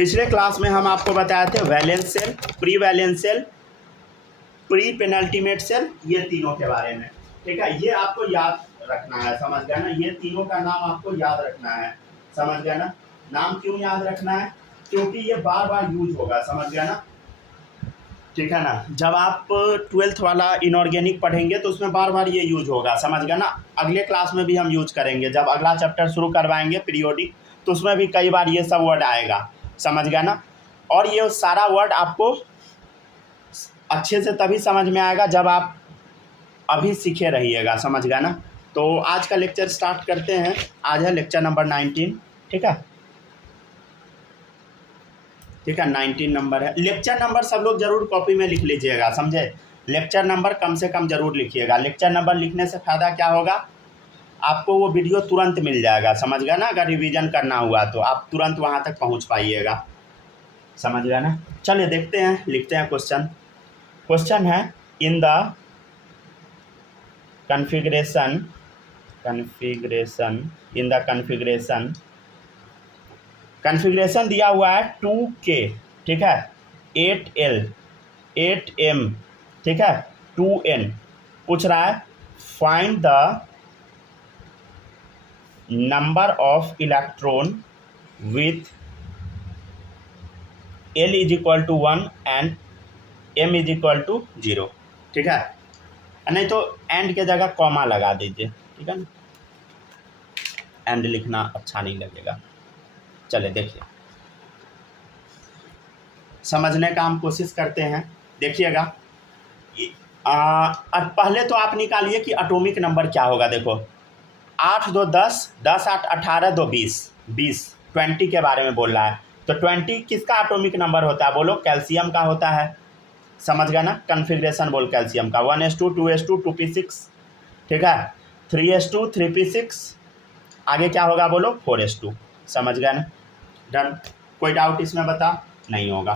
पिछले क्लास में हम आपको बताए थे valence shell, pre valence shell, pre penultimate shell, ये तीनों के बारे में। ठीक है, ये आपको याद रखना है, समझ गया ना। ये तीनों का नाम आपको याद रखना है, समझ गया ना। नाम क्यों याद रखना है? क्योंकि ये बार बार यूज होगा, समझ गया ना। ठीक है ना, जब आप 12th वाला इनऑर्गेनिक पढ़ेंगे तो उसमें बार बार ये यूज होगा, समझ गया ना। अगले क्लास में भी हम यूज करेंगे, जब अगला चैप्टर शुरू करवाएंगे पीरियोडिक, तो उसमें भी कई बार ये सब वर्ड आएगा, समझ गया ना। और ये सारा वर्ड आपको अच्छे से तभी समझ में आएगा जब आप अभी सीखे रहिएगा, समझ गया ना। तो आज का लेक्चर स्टार्ट करते हैं। आज है लेक्चर नंबर 19। ठीक है, ठीक है, 19 नंबर है। लेक्चर नंबर सब लोग जरूर कॉपी में लिख लीजिएगा, समझे। लेक्चर नंबर कम से कम जरूर लिखिएगा। लेक्चर नंबर लिखने से फ़ायदा क्या होगा, आपको वो वीडियो तुरंत मिल जाएगा, समझ गया ना। अगर रिवीजन करना हुआ तो आप तुरंत वहाँ तक पहुँच पाइएगा, समझ गया ना। चलिए देखते हैं, लिखते हैं क्वेश्चन। क्वेश्चन है इन द कन्फिग्रेशन कन्फिग्रेशन दिया हुआ है 2K, ठीक है, 8L 8M, ठीक है, 2N। पूछ रहा है find the number of electron with L is equal to 1 and M is equal to 0। ठीक है, नहीं तो एंड के जगह कॉमा लगा दीजिए, ठीक है ना, एंड लिखना अच्छा नहीं लगेगा। चले देखिए, समझने का हम कोशिश करते हैं। देखिएगा, पहले तो आप निकालिए कि एटॉमिक नंबर क्या होगा। देखो 8 2 10, 10 8 18, 2 20, 20 के बारे में बोल रहा है। तो 20 किसका एटॉमिक नंबर होता है बोलो? कैल्शियम का होता है, समझ गया ना। कन्फिग्रेशन बोल कैल्शियम का 1s2 2s2 2p6, ठीक है, 3s2 3p6, आगे क्या होगा बोलो? 4s2, समझ गया ना। डन। कोई डाउट इसमें बता? नहीं होगा।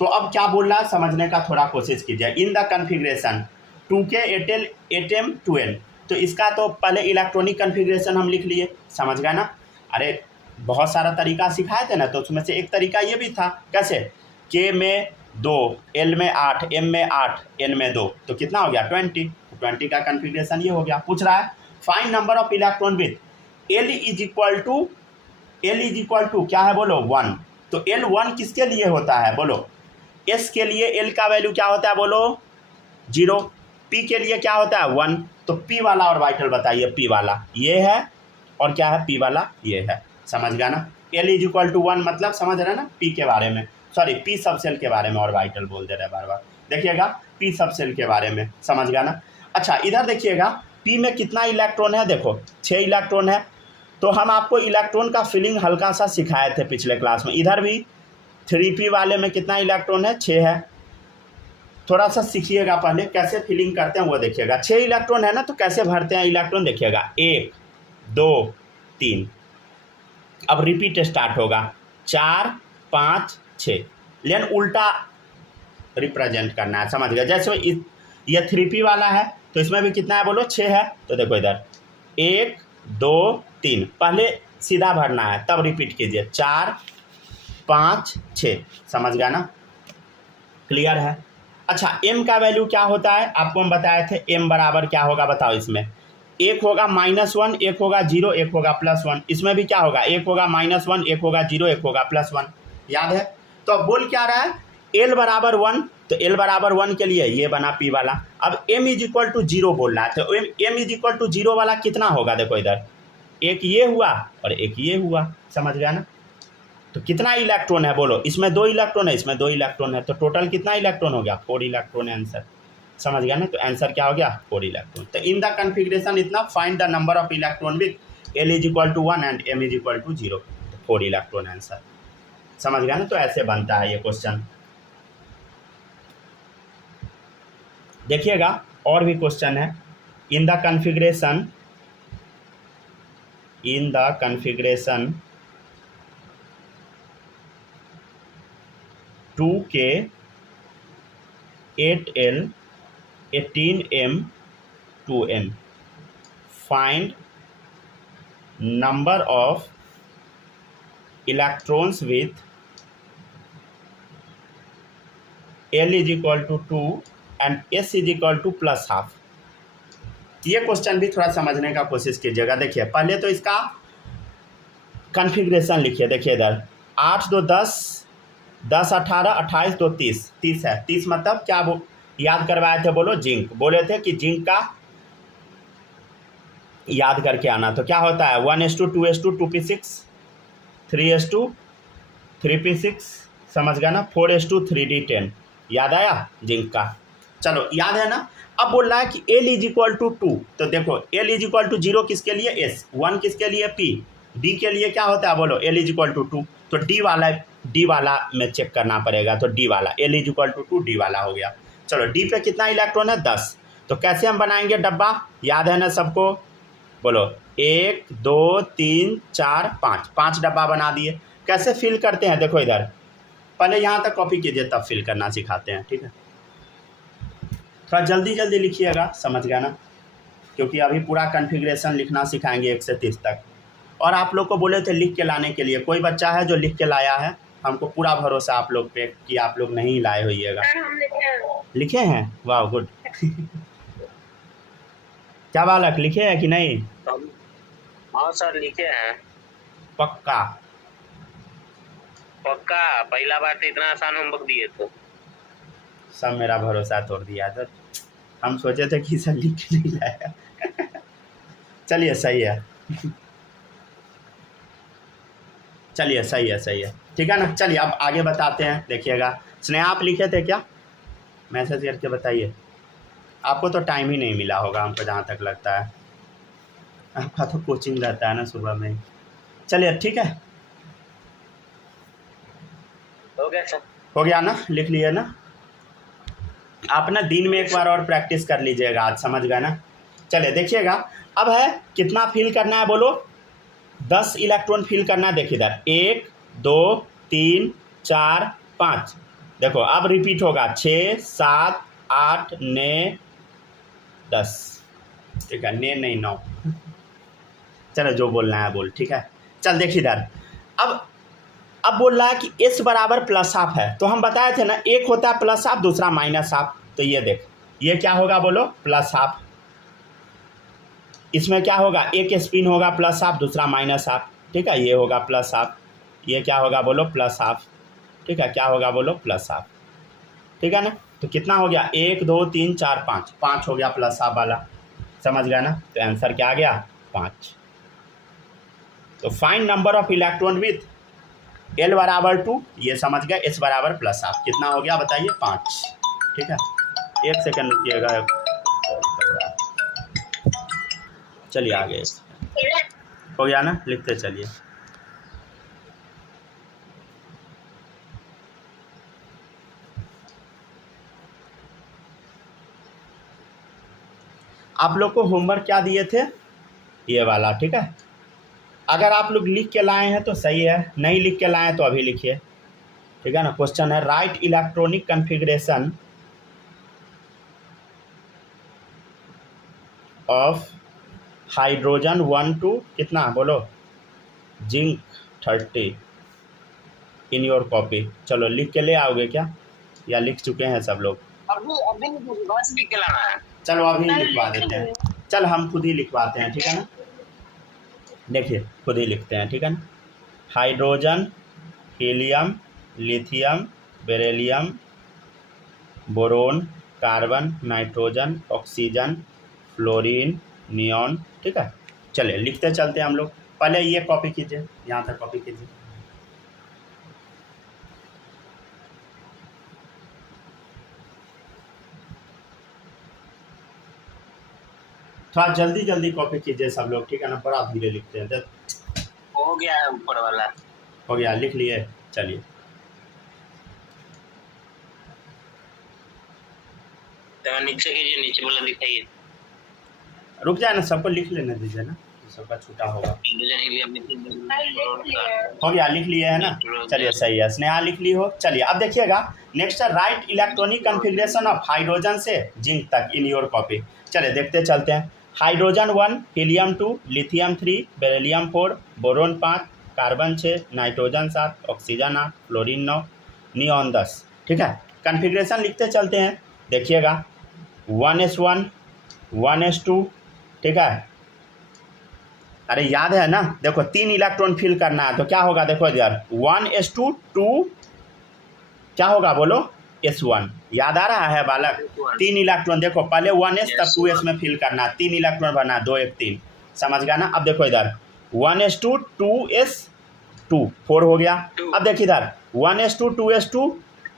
तो अब क्या बोल रहा है समझने का थोड़ा कोशिश कीजिए। इन the configuration 2K 8L 8M 2N, तो इसका तो पहले इलेक्ट्रॉनिक कन्फिग्रेशन हम लिख लिए, समझ गया ना। अरे बहुत सारा तरीका सिखाए थे ना, तो उसमें से एक तरीका ये भी था। कैसे? K में 2, L में 8, M में 8, N में 2, तो कितना हो गया? 20। 20 का कन्फिग्रेशन ये हो गया। पूछ रहा है find number of electron with L is equal to क्या है बोलो? 1। तो L1 किसके लिए होता है बोलो? S के लिए L का वैल्यू क्या होता है बोलो? 0। P के लिए क्या होता है? 1। तो P वाला ऑर्बिटल बताइए। P वाला ये है और क्या है? P वाला ये है, समझ गया ना। L इज इक्वल टू 1 मतलब समझ रहे ना, P के बारे में, सॉरी P सबसेल के बारे में ऑर्बिटल बोल दे रहे बार बार। देखिएगा P सबसेल के बारे में, समझ गया ना। अच्छा इधर देखिएगा, P में कितना इलेक्ट्रॉन है? देखो 6 इलेक्ट्रॉन है। तो हम आपको इलेक्ट्रॉन का फिलिंग हल्का सा सिखाए थे पिछले क्लास में। इधर भी 3p वाले में कितना इलेक्ट्रॉन है? 6 है। थोड़ा सा सीखिएगा पहले, कैसे फिलिंग करते हैं वो देखिएगा। 6 इलेक्ट्रॉन है ना, तो कैसे भरते हैं इलेक्ट्रॉन देखिएगा। 1 2 3, अब रिपीट स्टार्ट होगा 4 5 6, लेकिन उल्टा रिप्रेजेंट करना है, समझ गया। जैसे ये 3p वाला है तो इसमें भी कितना है बोलो? 6 है। तो देखो इधर 1 2 3, पहले सीधा भरना है तब रिपीट कीजिए। 4 5 6, समझ गया ना, क्लियर है। अच्छा m का वैल्यू क्या होता है आपको हम बताए थे। m बराबर क्या होगा बताओ? इसमें एक होगा -1, एक होगा 0, एक होगा +1। इसमें भी क्या होगा? एक होगा -1, एक होगा 0, एक होगा +1, याद है। तो अब बोल क्या रहा है? l बराबर 1, तो l बराबर 1 के लिए ये बना p वाला। अब m इज इक्वल टू 0 बोल रहा है, तो m इज इक्वल टू 0 वाला कितना होगा? देखो इधर एक ये हुआ और एक ये हुआ, समझ गया ना। तो कितना इलेक्ट्रॉन है बोलो? इसमें 2 इलेक्ट्रॉन है, इसमें 2 इलेक्ट्रॉन है, तो टोटल कितना इलेक्ट्रॉन हो गया? 4 इलेक्ट्रॉन है आंसर, समझ गया ना। तो आंसर क्या हो गया? 4 इलेक्ट्रॉन। तो इन द कन्फिग्रेशन इतना find the number of electron with L is equal to 1 and M is equal to 0, 4 electron answer, समझ गया ना। तो ऐसे बनता है ये क्वेश्चन। देखिएगा और भी क्वेश्चन है। इन the configuration 2K 8L 18M 2N, find number of electrons with L is equal to 2 and S is equal to plus half. ये क्वेश्चन भी थोड़ा समझने का कोशिश कीजिएगा। देखिए पहले तो इसका कॉन्फ़िगरेशन लिखिए। देखिए इधर 8 2 10, 10 18, 28 2 30, 30 है। 30 मतलब क्या वो याद करवाए थे बोलो? जिंक। बोले थे कि जिंक का याद करके आना। तो क्या होता है 1:2, 2:2, 2p6, 3:2, 3p6, समझ गया ना, 4:2, 3d10। याद आया जिंक का? चलो याद है ना। अब बोल रहा है कि L इज इक्वल टू 2। तो देखो L इज इक्वल टू 0 किसके लिए? S, 1 किसके लिए? P, D के लिए क्या होता है बोलो? L is equal to 2। तो D वाला में चेक करना पड़ेगा। तो D वाला L is equal to 2, D वाला हो गया। चलो D पे कितना इलेक्ट्रॉन है? 10। तो कैसे हम बनाएंगे डब्बा? याद है ना सबको? बोलो 1 2 3 4 5, 5 डब्बा बना दिए। कैसे फिल करते हैं? देखो इधर पहले यहाँ तक कॉपी कीजिए तब फिल करना सिखाते हैं, ठीक है? थोड़ा जल्दी जल्दी लिखिएगा, समझ गया ना, क्योंकि अभी पूरा कॉन्फ़िगरेशन लिखना सिखाएंगे 1 से 30 तक। और आप लोग को बोले थे लिख के लाने के लिए, कोई बच्चा है जो लिख के लाया है? हमको पूरा भरोसा आप लोग पे कि आप लोग नहीं लाए होइएगा। लिखे हैं? वाह गुड। क्या बालक लिखे हैं कि नहीं? हाँ सर लिखे हैं। पक्का? पक्का, पहला बार तो इतना आसान होमवर्क दिए तो सब मेरा भरोसा तोड़ दिया। तो हम सोचे थे कि सर लिख के नहीं लाया। चलिए सही है, चलिए सही है, सही है, ठीक है ना। चलिए अब आगे बताते हैं। देखिएगा स्नेहा आप लिखे थे क्या? मैसेज करके बताइए। आपको तो टाइम ही नहीं मिला होगा हमको जहाँ तक लगता है। आपका तो कोचिंग रहता है ना सुबह में। चलिए ठीक है, हो गया सर। हो गया ना? लिख लिए ना? आप ना दिन में एक बार और प्रैक्टिस कर लीजिएगा आज, समझ गए ना। चलिए देखिएगा अब है कितना फिल करना है बोलो? 10 इलेक्ट्रॉन फिल करना है। देखिए इधर 1 2 3 4 5। देखो अब रिपीट होगा 6 7 8 9 10, ठीक है? नहीं 9। चलो जो बोलना है बोल, ठीक है? चल देखिए इधर अब बोल रहा है कि S बराबर प्लस हाफ है। तो हम बताए थे ना, एक होता है प्लस हाफ, दूसरा माइनस हाफ। तो ये देख, ये क्या होगा बोलो? Plus half. इसमें क्या होगा? एक स्पिन होगा प्लस हाफ, दूसरा माइनस हाफ, ठीक है? ये होगा प्लस हाफ। ये क्या होगा बोलो? प्लस हाफ, ठीक है? क्या होगा बोलो? प्लस हाफ, ठीक है ना। तो कितना हो गया? 1 2 3 4 5, 5 हो गया प्लस हाफ वाला, समझ गया ना। तो आंसर क्या आ गया? 5। तो find number of electron with L बराबर 2, ये समझ गए। S बराबर प्लस हाफ, कितना हो गया बताइए? 5, ठीक है? 1 सेकंड रुकिएगा। चलिए आगे, हो गया ना? लिखते चलिए। आप लोग को होमवर्क क्या दिए थे? ये वाला, ठीक है? अगर आप लोग लिख के लाए हैं तो सही है, नहीं लिख के लाए हैं तो अभी लिखिए, ठीक है ना। क्वेश्चन है right electronic configuration of hydrogen 1 to कितना बोलो? Zinc 30 in your copy. चलो लिख के ले आओगे क्या, या लिख चुके हैं सब लोग? अभी बस लिख के लाना है। चलो अभी लिखवा देते हैं। चल हम खुद ही लिखवाते हैं, ठीक है ना। देखिए खुद ही लिखते हैं, ठीक है ना। Hydrogen, helium, lithium, beryllium, boron, carbon, nitrogen, oxygen, fluorine, neon, ठीक है। चलिए लिखते चलते हैं हम लोग। पहले ये कॉपी कीजिए, यहाँ तक कॉपी कीजिए। थोड़ा जल्दी जल्दी कॉपी कीजिए सब लोग, ठीक है ना। बड़ा धीरे लिखते हैं। हो गया है ऊपर वाला, हो गया, लिख लिए। चलिए तो नीचे कीजिए, नीचे वाला दिखाइए। रुक जाए ना, सबको लिख लेने दीजिए ना, सबका छूटा होगा। हो गया, लिख लिए है ना। चलिए सही है, स्नेहा लिख ली हो। चलिए अब देखिएगा नेक्स्ट है right electronic configuration of hydrogen से जिंक तक इन योर कॉपी। चलिए देखते चलते हैं। Hydrogen 1, helium 2, lithium 3, beryllium 4, boron 5, carbon 6, nitrogen 7, oxygen 8, fluorine 9, neon 10, ठीक है। कन्फिग्रेशन लिखते चलते हैं, देखिएगा 1s1 1s2, ठीक है। अरे याद है ना, देखो 3 इलेक्ट्रॉन फिल करना है तो क्या होगा, देखो इधर 1s2 2 क्या होगा बोलो, s1। याद आ रहा है बालक, 3 इलेक्ट्रॉन, देखो पहले 1s तब 2s में फिल करना, 3 इलेक्ट्रॉन भरना, 2 1 3, समझ गया ना। अब देखो इधर 1s2 2s2 4 हो गया। अब देखिए इधर 1s2 2s2,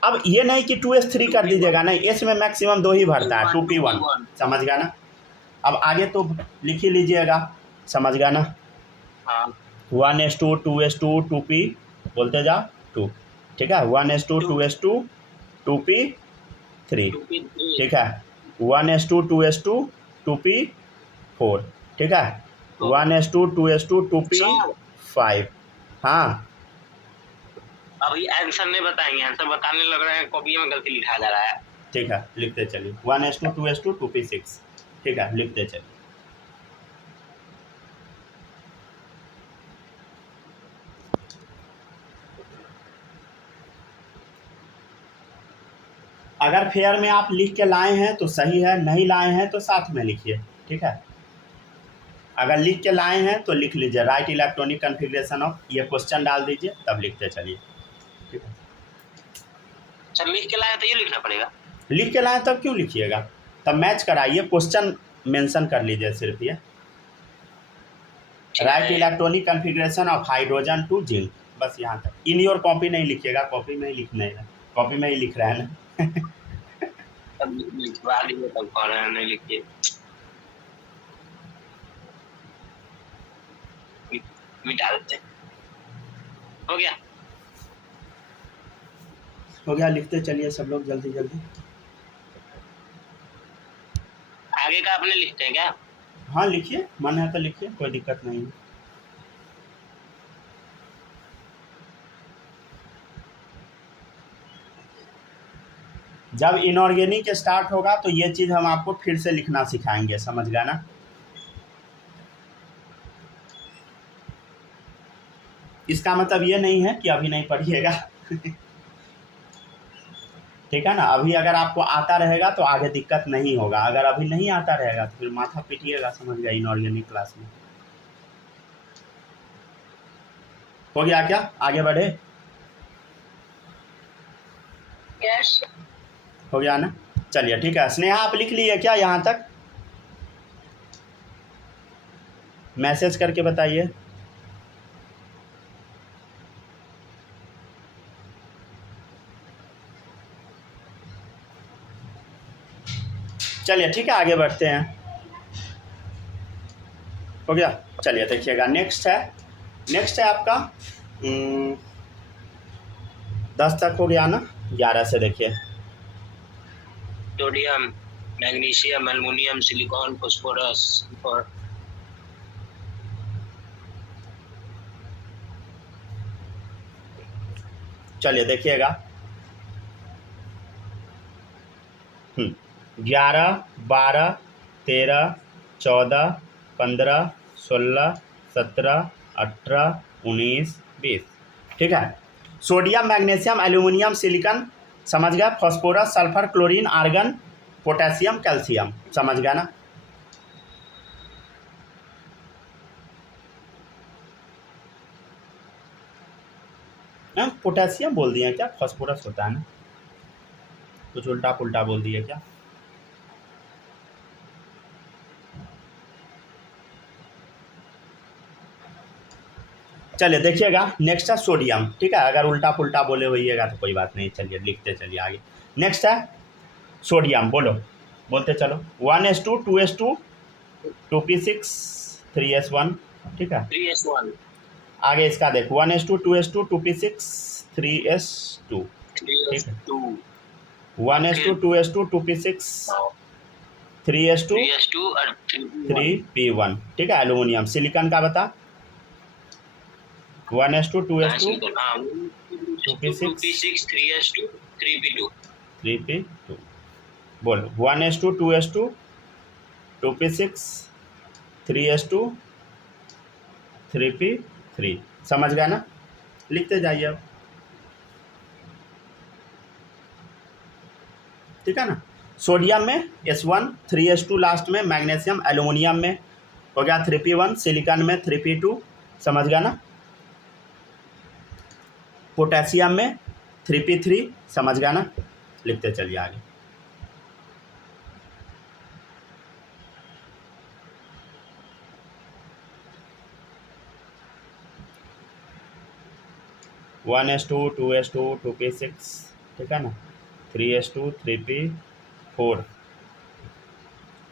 अब ये नहीं कि 2s3 कर दीजिएगा, नहीं, s में मैक्सिमम 2 ही भरता है, 2p1, समझ गया ना। अब आगे तो लिख ही लीजिएगा, समझ गया ना। 1s2 2s2 2p बोलते जाओ 2, ठीक है। 1s2 2s2 2p3, ठीक है। 1s2 2s2 2p4, ठीक है। 1s2 2s2 2p5, हाँ। अभी आंसर नहीं बताएंगे, आंसर बताने लग रहे हैं, कॉपी में गलती लिखा जा रहा है। ठीक है, लिखते चलिए 1s2 2s2 2p6, ठीक है, लिखते चलिए। अगर फेयर में आप लिख के लाए हैं तो सही है, नहीं लाए हैं तो साथ में लिखिए, ठीक है। अगर लिख के लाए हैं तो लिख लीजिए राइट इलेक्ट्रॉनिक कन्फिग्रेशन ऑफ, ये क्वेश्चन डाल दीजिए, तब लिखते चलिए, ठीक है। अच्छा, लिख के लाए तो ये लिखना पड़ेगा, लिख के लाए तब क्यों लिखिएगा, तब मैच कराइए, क्वेश्चन मेंशन कर लीजिए सिर्फ ये, right electronic configuration of hydrogen to zinc, बस यहाँ तक। इन योर कॉपी नहीं लिखिएगा, कॉपी में ही लिखना है, कॉपी में ही लिख रहे हैं ना। तब लिखवा लीजिए, तब कह रहे हैं नहीं लिखिए, मिटा देते हैं। हो गया, हो गया, लिखते चलिए सब लोग जल्दी जल्दी। आगे का आपने लिखते हैं क्या? हाँ लिखिए, मन है तो लिखिए, कोई दिक्कत नहीं है। जब इनऑर्गेनिक स्टार्ट होगा तो ये चीज़ हम आपको फिर से लिखना सिखाएंगे, समझ गया ना। इसका मतलब ये नहीं है कि अभी नहीं पढ़िएगा। ठीक है ना, अभी अगर आपको आता रहेगा तो आगे दिक्कत नहीं होगा, अगर अभी नहीं आता रहेगा तो फिर माथा पीटिएगा, समझ गया, इनऑर्गेनिक क्लास में। हो गया क्या, आगे बढ़े? यस, हो गया ना, चलिए ठीक है। स्नेहा आप लिख लिए क्या यहाँ तक? मैसेज करके बताइए। चलिए ठीक है, आगे बढ़ते हैं। हो गया, चलिए देखिएगा, नेक्स्ट है आपका 10 तक हो गया ना, 11 से देखिए। Sodium, magnesium, aluminium, silicon, phosphorus और चलिए देखिएगा 11 12 13 14 15 16 17 18 19 20, ठीक है। सोडियम, मैग्नीशियम, एल्यूमिनियम, सिलिकॉन, समझ गया, phosphorus, sulphur, chlorine, argon, potassium, calcium, समझ गया ना। पोटेशियम बोल दिए क्या, फास्फोरस होता है ना, कुछ उल्टा पुल्टा बोल दिए क्या? चलिए देखिएगा, नेक्स्ट है सोडियम, ठीक है। अगर उल्टा पुल्टा बोले होइएगा तो कोई बात नहीं, चलिए लिखते चलिए आगे। नेक्स्ट है सोडियम, बोलते चलो 1s2 2s2 2p6 3s1, ठीक है। 3s1, आगे इसका देख 1s2 2s2 2p6 3s2, ठीक है। 1s2 2s2 2p6 3s2 और 3p1, ठीक है। एल्यूमिनियम, सिलिकॉन का बता 1s2 2s2 2p6 3s2 3p2 3p2, बोलो 1s2 2s2 2p6 3s2 3p3, समझ गया ना, लिखते जाइए अब। ठीक है ना। सोडियम में S1 3S2 लास्ट में, मैग्नीशियम एल्यूमिनियम में हो गया 3P1, सिलिकॉन में 3P2, समझ गया ना। पोटेशियम में 3P3, समझ गया ना। लिखते चलिए आगे। वन S2 2S2 2P6, ठीक है ना, 3S2 3P4,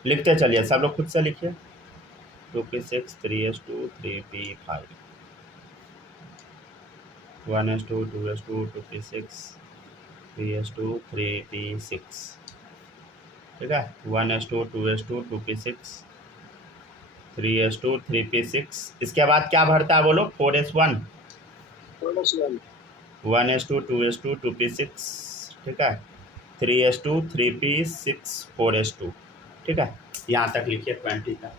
लिखते चलिए सब लोग खुद से लिखिए। 2P6 3S2 3P5, 1S2 2S2 2P6 3S2 3P6, ठीक है। 1S2 2S2 2P6 3S2 3P6, इसके बाद क्या भरता है बोलो? 4S1 1S2 2S2 2P6, ठीक है, 3S2 3P6 4S2, ठीक है। यहाँ तक लिखिए 20 तक।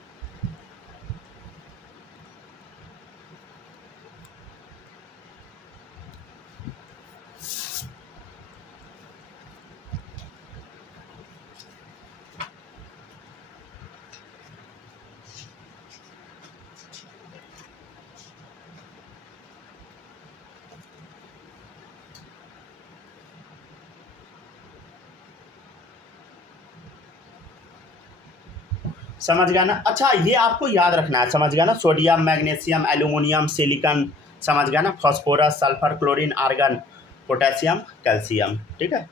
समझ गया ना। अच्छा ये आपको याद रखना है, समझ गया ना। सोडियम, मैग्नीशियम, एल्यूमिनियम, सिलिकॉन, समझ गया ना। Phosphorus, sulphur, chlorine, argon, potassium, calcium, ठीक है।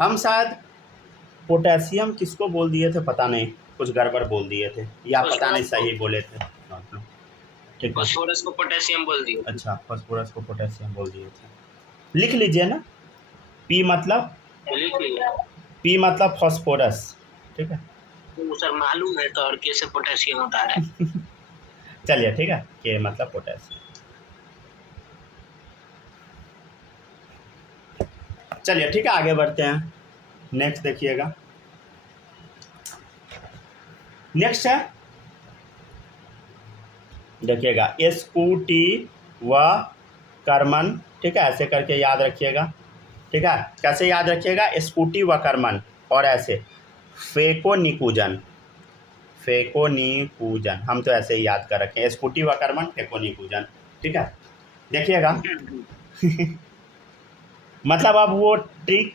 हम शायद पोटेशियम किसको बोल दिए थे पता नहीं, कुछ गड़बड़ बोल दिए थे या पता नहीं सही बोले थे, ठीक है। फास्फोरस को पोटेशियम बोल दिए। अच्छा, फास्फोरस को पोटेशियम बोल दिए थे। लिख लीजिए ना। पी मतलब फास्फोरस, ठीक है। तो सर मालूम है तो और कैसे पोटेशियम होता है। चलिए ठीक है, के मतलब पोटेशियम। चलिए ठीक है, आगे बढ़ते हैं। नेक्स्ट देखिएगा, नेक्स्ट है देखिएगा स्कूटी व कर्मन, ठीक है, ऐसे करके याद रखिएगा, ठीक है। कैसे याद रखिएगा? स्कूटी व कर्मन, और ऐसे फेकोनिकूजन, फेकोनिकूजन, हम तो ऐसे ही याद कर रखे हैं, स्कूटी व कर्मन फेकोनिकूजन, ठीक है। देखिएगा मतलब अब वो ट्रिक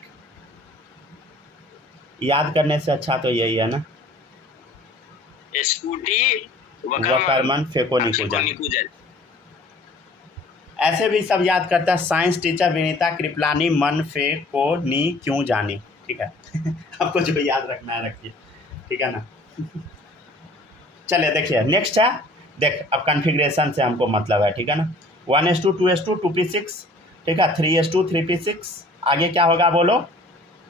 याद करने से अच्छा तो यही है ना, स्कूटी व कर्मन फेकोनिकूजन। ऐसे भी सब याद करता है। साइंस टीचर विनीता कृपलानी, मन फे को नी क्यों जानी, ठीक है। आपको जो याद रखना है रखिए, ठीक है ना। चलिए देखिए नेक्स्ट है, देख अब कॉन्फ़िगरेशन से हमको मतलब है, ठीक है ना। 1S2 2S2 2P6, ठीक है, 3S2 3P6, आगे क्या होगा बोलो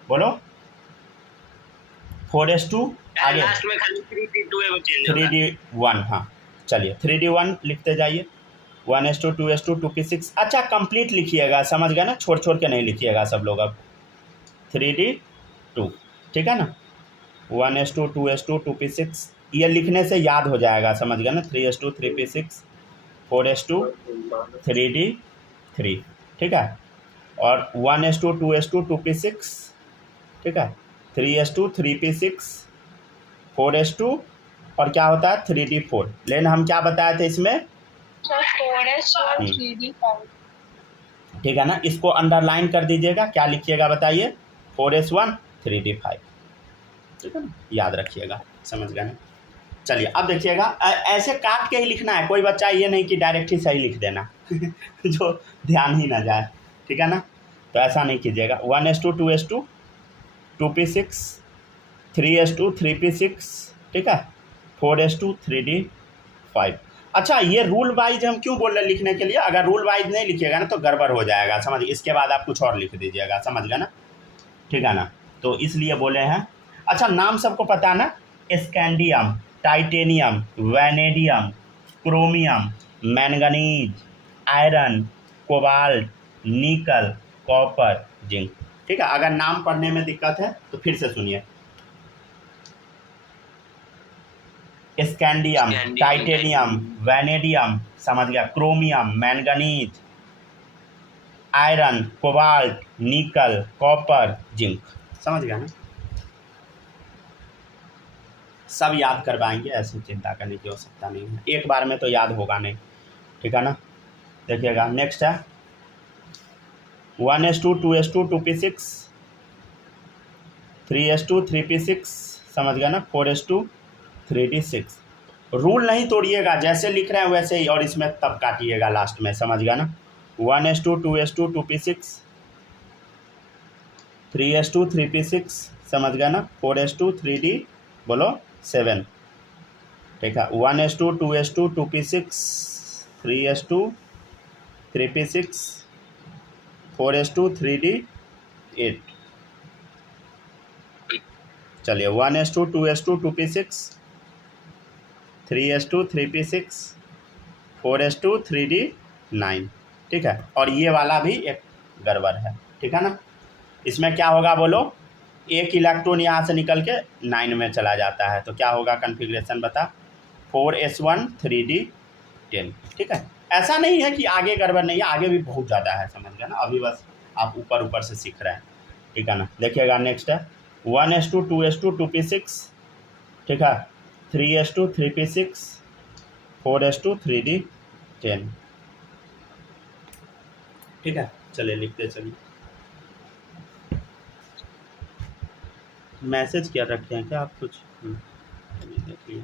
बोलो? 4S2, आगे लास्ट में खाली 3D2 है वो चेंज होगा। 3D1, हाँ चलिए 3D1 लिखते जाइए। 1S2 2S2 2P6, अच्छा कंप्लीट लिखिएगा, समझ गए ना, छोड़ छोड़ के नहीं लिखिएगा सब लोग। अब 3D2, ठीक है ना। 1S2 2S2 2P6, ये लिखने से याद हो जाएगा, समझ गए ना। 3S2 3P6 4S2 3D3, ठीक है। और 1S2 2S2 2P6, ठीक है, 3S2 3P6 4S2, और क्या होता है 3D4। लेकिन हम क्या बताए थे इसमें? 4S1 3D5, ठीक है ना। इसको अंडरलाइन कर दीजिएगा, क्या लिखिएगा बताइए? 4S1 3D5, ठीक है ना, याद रखिएगा, समझ गए ना। चलिए अब देखिएगा, ऐसे काट के ही लिखना है, कोई बच्चा ये नहीं कि डायरेक्ट ही सही लिख देना जो ध्यान ही ना जाए, ठीक है ना। तो ऐसा नहीं कीजिएगा। 1S2 2S2 2P6 3S2 3P6, ठीक है, 4S2 3D5। अच्छा ये रूल वाइज हम क्यों बोल रहे हैं लिखने के लिए? अगर रूल वाइज नहीं लिखिएगा ना तो गड़बड़ हो जाएगा, समझ। इसके बाद आप कुछ और लिख दीजिएगा, समझ गए ना, ठीक है ना। तो इसलिए बोले हैं। अच्छा नाम सबको पता ना? Scandium, titanium, vanadium, chromium, manganese, iron, cobalt, निकल, कॉपर, जिंक, ठीक है। अगर नाम पढ़ने में दिक्कत है तो फिर से सुनिए। स्कैंडियम, स्कैंडियम, टाइटेनियम, वैनेडियम, समझ गया, क्रोमियम, मैंगनीज, आयरन, कोबाल्ट, निकल, कॉपर, जिंक। समझ गया ना? सब याद करवाएंगे, ऐसी चिंता करने की आवश्यकता नहीं है, एक बार में तो याद होगा नहीं, ठीक है ना? देखिएगा नेक्स्ट है 1s2 2s2 2p6 3s2 3p6, समझ गया ना, 4s2 3d6। रूल नहीं तोड़िएगा, जैसे लिख रहे हैं वैसे ही, और इसमें तब काटिएगा लास्ट में, समझ गया ना? 1s2 2s2 2p6 3s2 3p6, समझ गया ना, 4s2 3d बोलो 7, ठीक है। 1s2 2s2 2p6 3s2 3p6 4s2 3d 8। चलिए 1s2 2s2 2p6 3s2 3p6 4s2 3d 9, ठीक है। और ये वाला भी एक गड़बड़ है, ठीक है ना? इसमें क्या होगा बोलो, एक इलेक्ट्रॉन यहाँ से निकल के 9 में चला जाता है, तो क्या होगा कन्फिग्रेशन बता, 4s1 3d 10, ठीक है। ऐसा नहीं है कि आगे गड़बड़ नहीं है, आगे भी बहुत ज़्यादा है, समझ गया ना? अभी बस आप ऊपर ऊपर से सीख रहे हैं, ठीक है ना? देखिएगा नेक्स्ट है 1s2 2s2 2p6, ठीक है, 3s2 3p6 4s2 3d 10, ठीक है। चलिए लिखते चलिए। मैसेज क्या रखे हैं क्या आप कुछ? देखिए,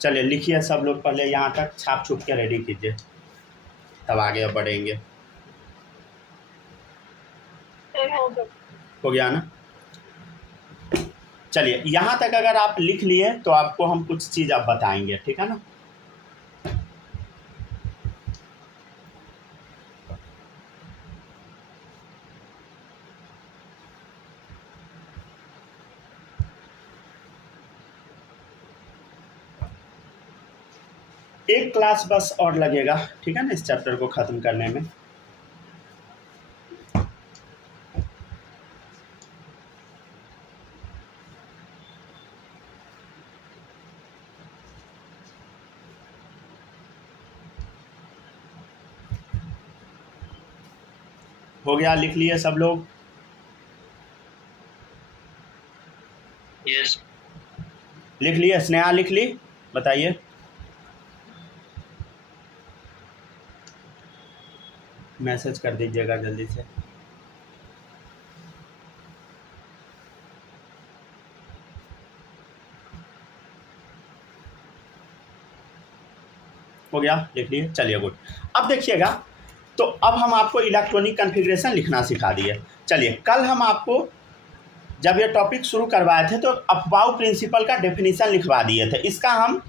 चलिए लिखिए सब लोग, पहले यहाँ तक छाप छुप के रेडी कीजिए, तब आगे बढ़ेंगे। हो गया ना? चलिए यहाँ तक अगर आप लिख लिए तो आपको हम कुछ चीज़ अब बताएंगे, ठीक है ना? एक क्लास बस और लगेगा, ठीक है ना, इस चैप्टर को ख़त्म करने में। हो गया, लिख लिए सब लोग? यस। लिख लिए? स्नेहा लिख ली? बताइए। मैसेज कर दीजिएगा जल्दी से। हो गया, लिख लिए? चलिए गुड। अब देखिएगा, तो अब हम आपको इलेक्ट्रॉनिक कॉन्फ़िगरेशन लिखना सिखा दिए। चलिए, कल हम आपको जब ये टॉपिक शुरू करवाए थे तो अफबाउ प्रिंसिपल का डेफिनेशन लिखवा दिए थे, इसका हम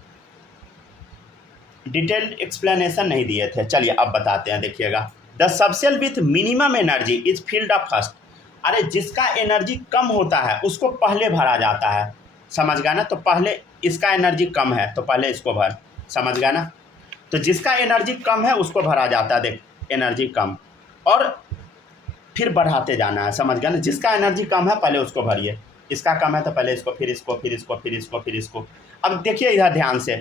डिटेल्ड एक्सप्लेनेशन नहीं दिए थे। चलिए अब बताते हैं, देखिएगा। The subshell with minimum energy is filled up first. अरे जिसका एनर्जी कम होता है उसको पहले भरा जाता है, समझ गया ना? तो पहले इसका एनर्जी कम है तो पहले इसको भर, समझ गया ना? तो जिसका एनर्जी कम है उसको भरा जाता है, देख एनर्जी कम, और फिर बढ़ाते जाना है, समझ गया ना? जिसका एनर्जी कम है पहले उसको भरिए, इसका कम है तो पहले इसको, फिर इसको, फिर इसको, फिर इसको, फिर इसको। अब देखिए इधर ध्यान से,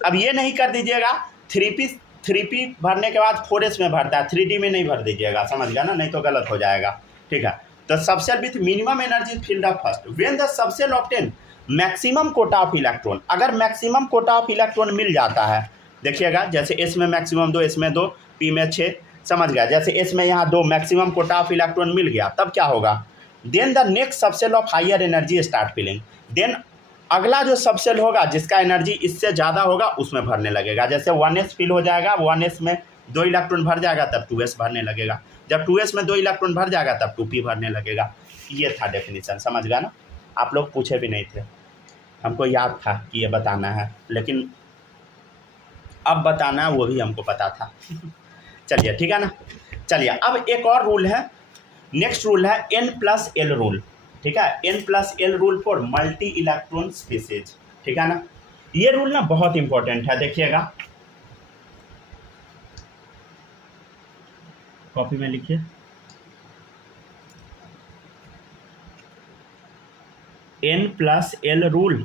अब ये नहीं कर दीजिएगा 3p भरने के बाद 4s में भरता है, 3d में नहीं भर दीजिएगा, समझ गया ना? नहीं तो गलत हो जाएगा, ठीक है। तो subshell with minimum energy filled up first when the subshell obtain maximum quota of electron. अगर मैक्सिमम कोटा ऑफ इलेक्ट्रॉन मिल जाता है, देखिएगा, जैसे एस में मैक्सिमम 2, एस में 2, पी में 6, समझ गया? जैसे एस में यहाँ 2 मैक्सिमम कोटा ऑफ इलेक्ट्रॉन मिल गया, तब क्या होगा? Then the next subshell of higher energy start filling. देन अगला जो सबसेल होगा जिसका एनर्जी इससे ज़्यादा होगा उसमें भरने लगेगा। जैसे 1s फिल हो जाएगा, 1s में 2 इलेक्ट्रॉन भर जाएगा तब 2s भरने लगेगा, जब 2s में 2 इलेक्ट्रॉन भर जाएगा तब 2p भरने लगेगा। ये था डेफिनेशन, समझ गया ना? आप लोग पूछे भी नहीं थे, हमको याद था कि ये बताना है, लेकिन अब बताना है वो भी हमको पता था। चलिए ठीक है ना? चलिए अब एक और रूल है, नेक्स्ट रूल है n+l रूल, ठीक है? n+l rule for multi electron species, ठीक है ना? ये रूल ना बहुत इंपॉर्टेंट है, देखिएगा, कॉपी में लिखिए। N+L rule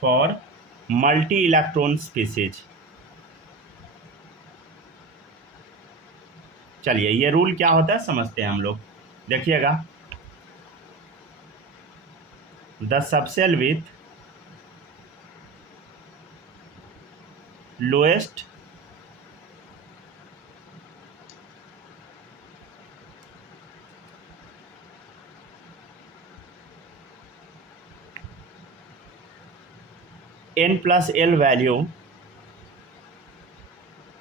for multi electron species. चलिए ये रूल क्या होता है समझते हैं हम लोग। देखिएगा, the subshell with lowest N+L value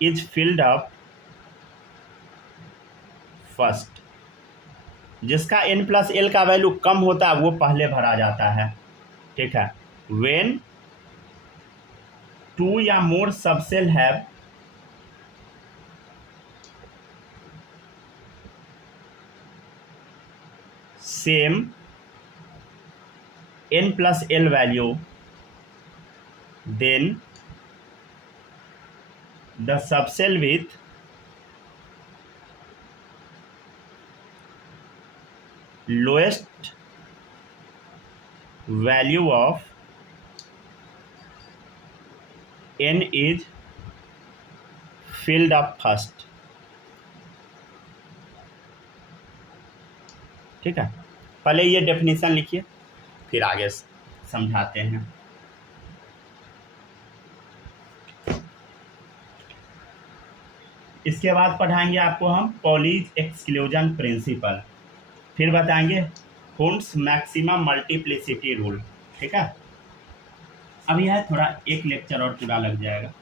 is filled up first. जिसका N+L का वैल्यू कम होता है वो पहले भरा जाता है, ठीक है। व्हेन 2 या more subshell have same N+L value then the subcell with lowest value of N is filled up first, ठीक है। पहले ये डेफिनेशन लिखिए फिर आगे समझाते हैं। इसके बाद पढ़ाएंगे आपको हम पॉलीज एक्सक्लूजन प्रिंसिपल, फिर बताएंगे हुंड्स मैक्सिमम मल्टीप्लिसिटी रूल, ठीक है। अब यह थोड़ा एक लेक्चर और पूरा लग जाएगा।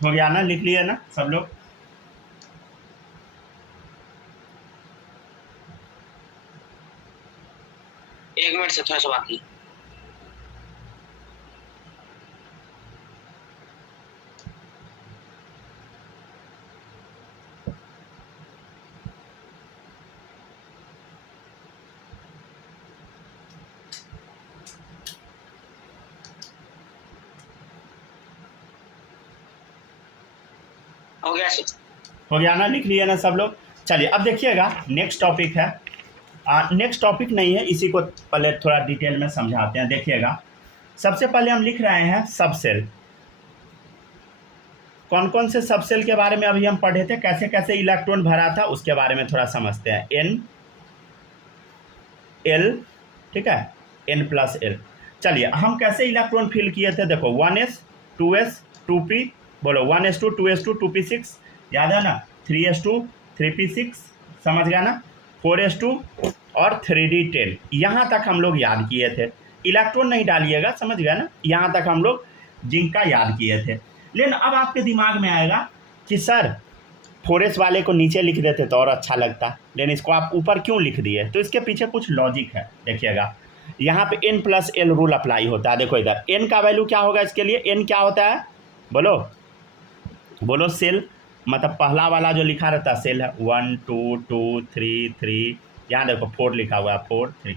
हो गया ना, लिख लिया ना सब लोग। एक मिनट से थोड़ा सा बाकी। हो गया ना, लिख लिया ना सब लोग। चलिए अब देखिएगा नेक्स्ट टॉपिक है, नेक्स्ट टॉपिक नहीं है, इसी को पहले थोड़ा डिटेल में समझाते हैं। देखिएगा सबसे पहले हम लिख रहे हैं सबसेल। कौन कौन से सबसेल के बारे में अभी हम पढ़े थे, कैसे कैसे इलेक्ट्रॉन भरा था उसके बारे में थोड़ा समझते हैं। N+L, ठीक है, N+L। चलिए हम कैसे इलेक्ट्रॉन फिल किए थे, देखो 1s 2s 2p, बोलो 1s2 2s2 2p6, याद है ना, 3s2 3p6, समझ गया ना, 4s2 और 3d10। यहाँ तक हम लोग याद किए थे, इलेक्ट्रॉन नहीं डालिएगा, समझ गया ना, यहाँ तक हम लोग जिंक का याद किए थे। लेकिन अब आपके दिमाग में आएगा कि सर 4s वाले को नीचे लिख देते तो और अच्छा लगता, लेकिन इसको आप ऊपर क्यों लिख दिए, तो इसके पीछे कुछ लॉजिक है। देखिएगा यहाँ पे N+L रूल अप्लाई होता है। देखो इधर N का वैल्यू क्या होगा इसके लिए, N क्या होता है, बोलो बोलो, सेल, मतलब पहला वाला जो लिखा रहता है सेल है, 1 2 2 3 3, यहाँ देखो 4 लिखा हुआ है, 4 3,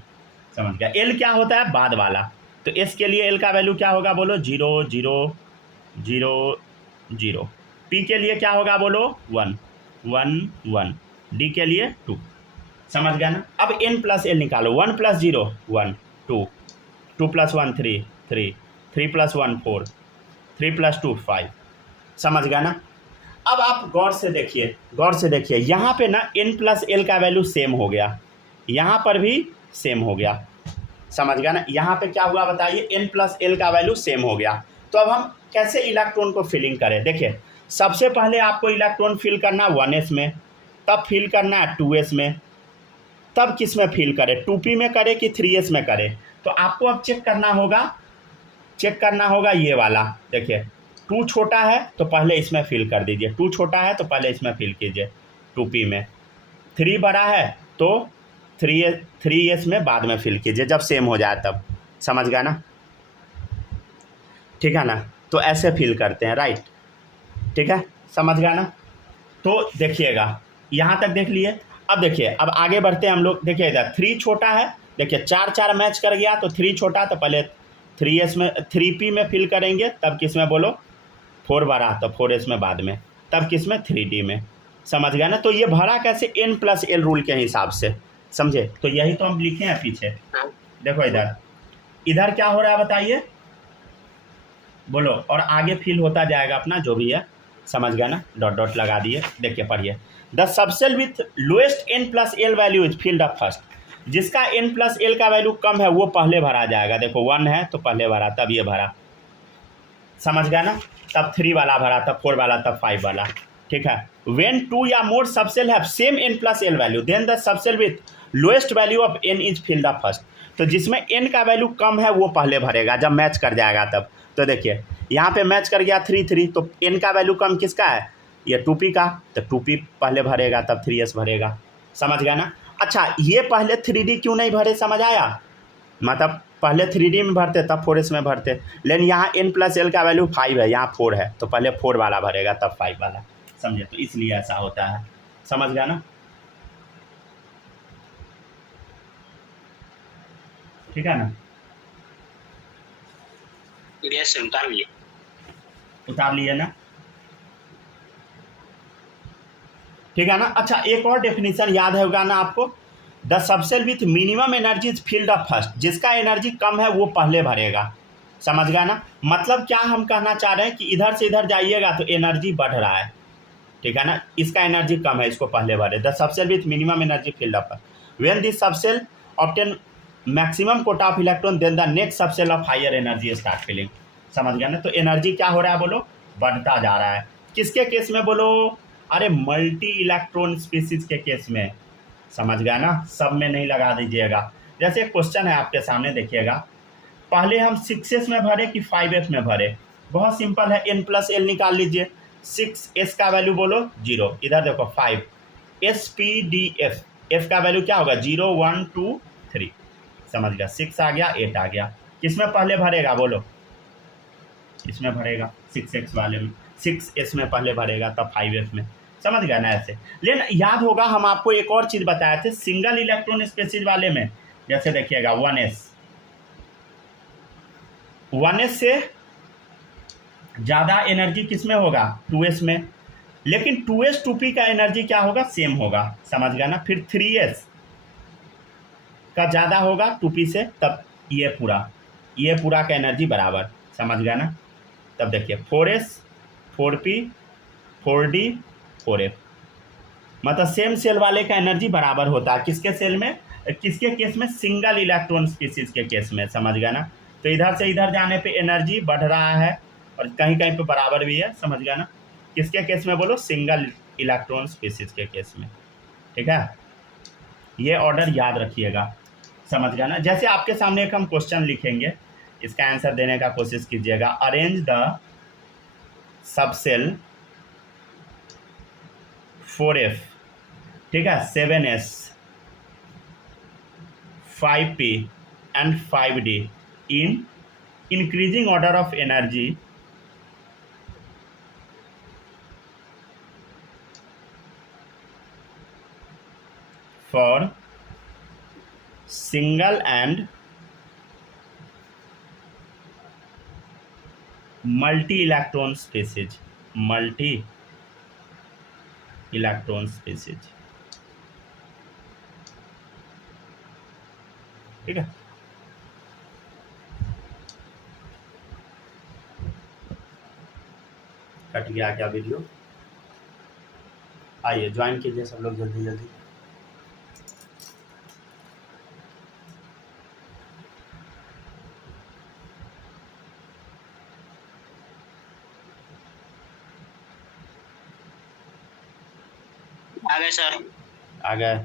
समझ गया। L क्या होता है, बाद वाला, तो S के लिए L का वैल्यू क्या होगा, बोलो 0 0 0 0। P के लिए क्या होगा, बोलो 1 1 1, D के लिए 2, समझ गया ना। अब N+L निकालो, 1 + 0 1 2, 2 + 1 3 3, 3 + 1 4, 3 + 2 5, समझ गया ना। अब आप गौर से देखिए, यहाँ पे ना N+L का वैल्यू सेम हो गया, यहाँ पर भी सेम हो गया, समझ गया ना। यहाँ पे क्या हुआ बताइए, N+L का वैल्यू सेम हो गया। तो अब हम कैसे इलेक्ट्रॉन को फिलिंग करें, देखिए सबसे पहले आपको इलेक्ट्रॉन फिल करना 1s में, तब फिल करना है 2s में, तब किस में फिल करें, 2p में करें कि 3s में करें। तो आपको अब चेक करना होगा ये वाला, देखिए 2 छोटा है तो पहले इसमें फिल कर दीजिए, 2 छोटा है तो पहले इसमें फिल कीजिए 2p में, 3 बड़ा है तो 3s में बाद में फिल कीजिए जब सेम हो जाए तब, समझ गया ना, ठीक है ना। तो ऐसे फिल करते हैं, राइट। ठीक है, समझ गया ना। तो देखिएगा यहाँ तक देख लिए। अब देखिए, अब आगे बढ़ते हैं हम लोग। देखिए इधर 3 छोटा है, देखिए 4 मैच कर गया तो 3 छोटा, तो पहले 3s में 3p में फिल करेंगे, तब किस में बोलो 4 भरा, तो 4s में बाद में, तब किस में 3d में। समझ गया ना। तो ये भरा कैसे, n+l रूल के हिसाब से, समझे। तो यही तो हम लिखे हैं पीछे। देखो इधर इधर क्या हो रहा है बताइए, बोलो, और आगे फिल होता जाएगा अपना जो भी है, समझ गया ना। डॉट डॉट लगा दिए। देखिए पढ़िए, the subshell with lowest n+l value is filled up first. जिसका n+l का वैल्यू कम है वो पहले भरा जाएगा। देखो 1 है तो पहले भरा, तब ये भरा, समझ गया ना। तब 3 वाला भरा, तब 4 वाला, तब 5 वाला, ठीक है। वेन 2 या more subshell have same n+l value then the subshell with lowest value of n is filled up first. तो जिसमें n का वैल्यू कम है वो पहले भरेगा, जब मैच कर जाएगा तब। तो देखिए यहाँ पे मैच कर गया 3 3, तो n का वैल्यू कम किसका है, ये 2p का, तो 2p पहले भरेगा, तब 3s भरेगा, समझ गया ना। अच्छा, ये पहले 3d क्यों नहीं भरे, समझ आया। मतलब पहले 3d में भरते तब 4s में भरते, लेकिन यहाँ n+l का वैल्यू 5 है, यहाँ 4 है, तो पहले 4 वाला भरेगा तब 5 वाला, समझे। तो इसलिए ऐसा होता है, समझ गया ना। ठीक है ना। यस उतार लिए। उतार लिए ना, ठीक है ना। अच्छा, एक और डेफिनेशन याद होगा ना आपको, the subshell with minimum energy is filled up first. जिसका एनर्जी कम है वो पहले भरेगा, समझ गया ना। मतलब क्या हम कहना चाह रहे हैं कि इधर से इधर जाइएगा तो एनर्जी बढ़ रहा है, ठीक है ना। इसका एनर्जी कम है, इसको पहले भरे। The subshell with minimum energy filled up first when this subshell obtain maximum quota of electron then the next subshell of higher energy start filling, समझ गया ना। तो एनर्जी क्या हो रहा है बोलो, बढ़ता जा रहा है। किसके केस में बोलो, अरे मल्टी इलेक्ट्रॉन स्पीसीज के केस में, समझ गया ना। सब में नहीं लगा दीजिएगा। जैसे क्वेश्चन है आपके सामने, देखिएगा, पहले हम 6s में भरे कि 5f में भरे। बहुत सिंपल है, n+l निकाल लीजिए। 6s का वैल्यू बोलो 0, इधर देखो 5, spdf, f का वैल्यू क्या होगा 0 1 2 3, समझ गया। 6 आ गया, 8 आ गया। किसमें पहले भरेगा बोलो, इसमें भरेगा 6x वाले में, 6s में पहले भरेगा, तब 5f में, समझ गया ना ऐसे। लेकिन याद होगा हम आपको एक और चीज़ बताए थे सिंगल इलेक्ट्रॉन स्पीसीज वाले में। जैसे देखिएगा 1s से ज़्यादा एनर्जी किस में होगा, 2s में। लेकिन 2s 2p का एनर्जी क्या होगा, सेम होगा, समझ गया ना। फिर 3s का ज़्यादा होगा 2p से, तब ये पूरा का एनर्जी बराबर, समझ गया ना। तब देखिए 4s 4p 4d 4f, मतलब सेम सेल वाले का एनर्जी बराबर होता है। किसके सेल में, किसके केस में, सिंगल इलेक्ट्रॉन स्पीसीज के केस में, समझ गया ना। तो इधर से इधर जाने पे एनर्जी बढ़ रहा है और कहीं कहीं पे बराबर भी है, समझ गया ना। किसके केस में बोलो, सिंगल इलेक्ट्रॉन स्पीसीज के केस में, ठीक है। ये ऑर्डर याद रखिएगा, समझ गया ना। जैसे आपके सामने एक हम क्वेश्चन लिखेंगे, इसका आंसर देने का कोशिश कीजिएगा। अरेंज द सबसेल 4f, ठीक है, 7s 5p and 5d in increasing order of energy for single and multi electron species, multi electron species, ठीक है। कट गया क्या वीडियो, आइए ज्वाइन कीजिए सब लोग जल्दी जल्दी। आ गए सर, आ गए।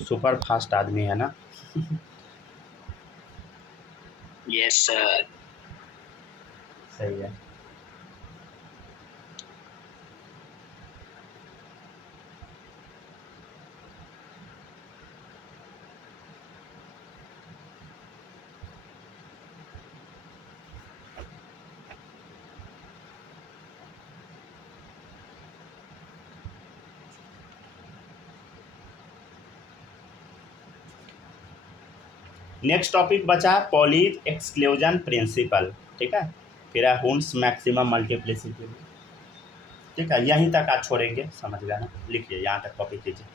सुपर फास्ट आदमी है ना। Yes sir. सही है। नेक्स्ट टॉपिक बचा है पॉलीज एक्सक्लूजन प्रिंसिपल, ठीक है, फिर है हुन्स मैक्सिमम मल्टीप्लिसिटी, ठीक है, यहीं तक आज छोड़ेंगे, समझ गया ना, लिखिए यहाँ तक कॉपी कीजिए।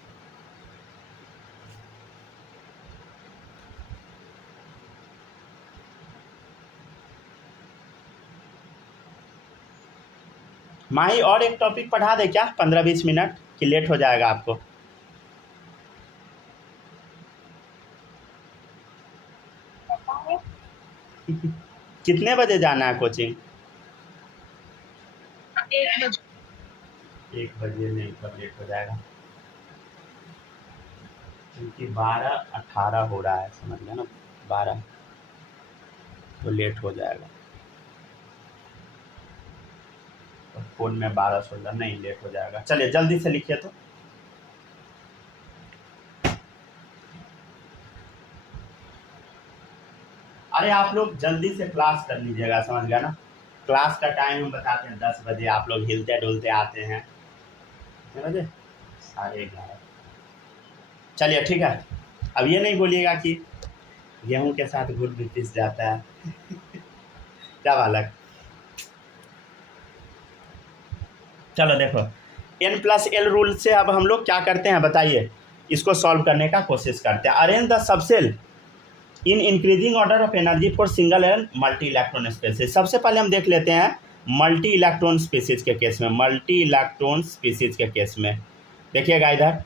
माही और एक टॉपिक पढ़ा दे क्या 15-20 मिनट कि लेट हो जाएगा आपको? कितने बजे जाना है कोचिंग? 1 बजे। 1 बजे नहीं, तब लेट हो जाएगा क्योंकि 12:18 हो रहा है, समझ गया ना, 12 तो लेट हो जाएगा। तो फोन में 12-16 नहीं, लेट हो जाएगा। चलिए जल्दी से लिखिए तो। अरे आप लोग जल्दी से क्लास कर लीजिएगा, समझ गया ना। क्लास का टाइम हम बताते हैं 10 बजे, आप लोग हिलते डुलते आते हैं कितने बजे? 11:30। चलिए ठीक है, अब ये नहीं बोलिएगा कि गेहूं के साथ गुड़ भी पिस जाता है क्या बालक। चलो देखो n+l रूल से अब हम लोग क्या करते हैं बताइए, इसको सॉल्व करने का कोशिश करते हैं। Arrange the subshell in increasing order of energy for single and multi electron species. सबसे पहले हम देख लेते हैं मल्टी इलेक्ट्रॉन स्पीसीज के केस में। मल्टी इलेक्ट्रॉन स्पीसीज के केस में देखिएगा इधर,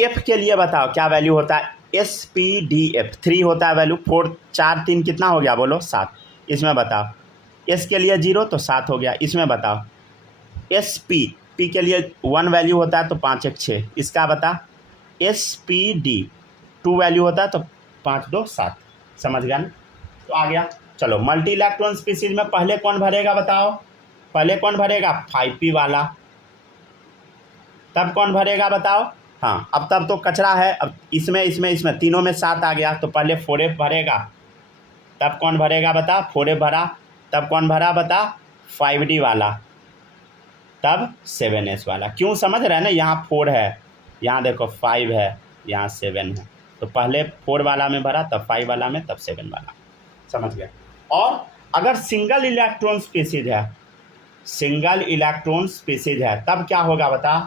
एफ के लिए बताओ क्या वैल्यू होता है? SPDF 3 होता है वैल्यू, 4 4 3 कितना हो गया बोलो? 7। इसमें बताओ S के लिए 0 तो 7 हो गया। इसमें बताओ P के लिए 1 वैल्यू होता है तो 5 1 6। इसका बता SPD 2 वैल्यू होता है तो 5 2 7। समझ गया ना? तो आ गया। चलो मल्टी इलेक्ट्रॉन स्पीसीज में पहले कौन भरेगा बताओ? पहले कौन भरेगा? 5p वाला। तब कौन भरेगा बताओ? हाँ अब तब तो कचरा है, अब इसमें तीनों में 7 आ गया तो पहले 4f भरेगा। तब कौन भरेगा बता? 4f भरा। तब कौन भरा बता? 5d वाला। तब 7s वाला। क्यों समझ रहे हैं ना? यहाँ 4 है, यहाँ देखो 5 है, यहाँ 7 है, तो पहले 4 वाला में भरा, तब 5 वाला में, तब 7 वाला। समझ गए? और अगर सिंगल इलेक्ट्रॉन स्पीसीज है, सिंगल इलेक्ट्रॉन स्पीसीज है, तब क्या होगा बता?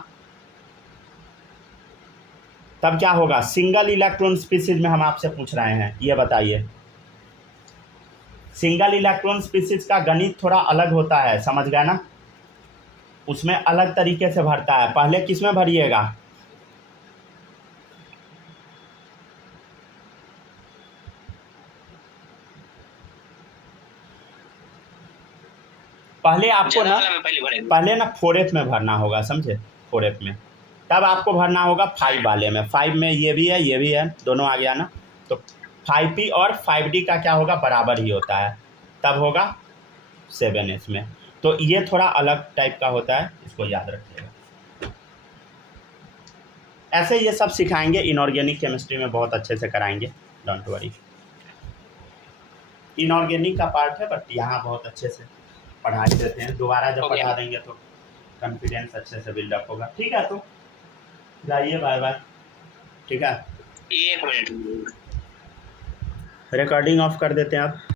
तब क्या होगा? सिंगल इलेक्ट्रॉन स्पीसीज में हम आपसे पूछ रहे हैं, ये बताइए। सिंगल इलेक्ट्रॉन स्पीसीज का गणित थोड़ा अलग होता है, समझ गया ना? उसमें अलग तरीके से भरता है। पहले किस में भरिएगा? पहले आपको ना पहले ना 4f में भरना होगा, समझे? 4f में। तब आपको भरना होगा 5 वाले में। 5 में ये भी है, दोनों आ गया ना, तो 5p और 5d का क्या होगा? बराबर ही होता है, तब होगा 7s में। तो ये थोड़ा अलग टाइप का होता है, इसको याद रखिएगा। ऐसे ये सब सिखाएंगे, इनऑर्गेनिक केमिस्ट्री में बहुत अच्छे से कराएंगे, डोंट वरी। इनऑर्गेनिक का पार्ट है बट यहाँ बहुत अच्छे से पढ़ाई देते हैं। दोबारा जब पढ़ा देंगे तो कॉन्फिडेंस अच्छे से बिल्डअप होगा। ठीक है, तो जाइए, बाय बाय। ठीक है, 1 मिनट रिकॉर्डिंग ऑफ कर देते हैं आप।